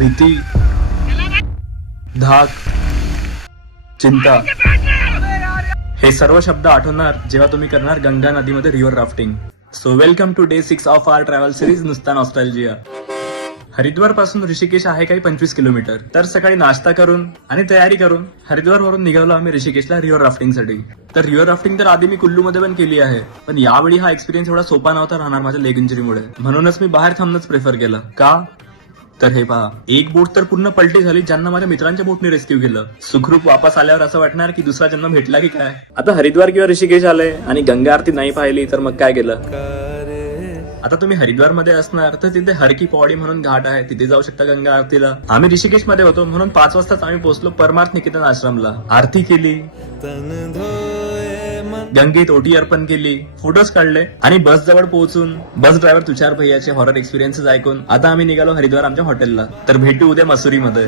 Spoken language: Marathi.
भीती, धाक, चिंता हे सर्व शब्द आठवणार जेव्हा तुम्ही करणार गंगा नदीमध्ये river rafting. So welcome to day 6 of our travel series नुसता नॉस्टॅल्जिया. हरिद्वार पासून ऋषिकेश आहे काही 25 किलोमीटर. तर सकाळी नाश्ता करून आणि तयारी करून हरिद्वार वरून निघालो आम्ही ऋषिकेशला रिव्हर राफ्टिंग साठी. तर रिव्हर राफ्टिंग तर आधी मी कुल्लू मध्ये पण केली आहे, पण यावेळी हा एक्सपिरियन्स एवढा सोपा नव्हता राहणार माझ्या लेग इंजुरीमुळे. म्हणूनच मी बाहेर थांबणंच प्रेफर केलं. का तर हे पहा, एक बोट तर पूर्ण पलटी झाली, ज्यांना माझ्या मित्रांच्या बोटने रेस्क्यू केलं. सुखरूप वापस आल्यावर असं वाटणार की दुसरा जन्म भेटला की काय. आता हरिद्वार किंवा ऋषिकेश आले आणि गंगा आरती नाही पाहिली तर मग काय केलं. आता तुम्ही हरिद्वार मध्ये असणार तर तिथे हर की पौडी म्हणून घाट आहे, तिथे जाऊ शकता गंगा आरतीला. आम्ही ऋषिकेश मध्ये होतो म्हणून 5 वाजताच आम्ही पोहोचलो परमार्थ निकेतन आश्रमला. आरती केली, गंगेत ओटी अर्पण केली, फोटोज काढले आणि बस जवळ पोहोचून बस ड्रायव्हर तुषार भैयाचे हॉरर एक्सपिरियन्सेस ऐकून आता आम्ही निघालो हरिद्वार आमच्या हॉटेलला. तर भेटू उद्या मसुरी मध्ये.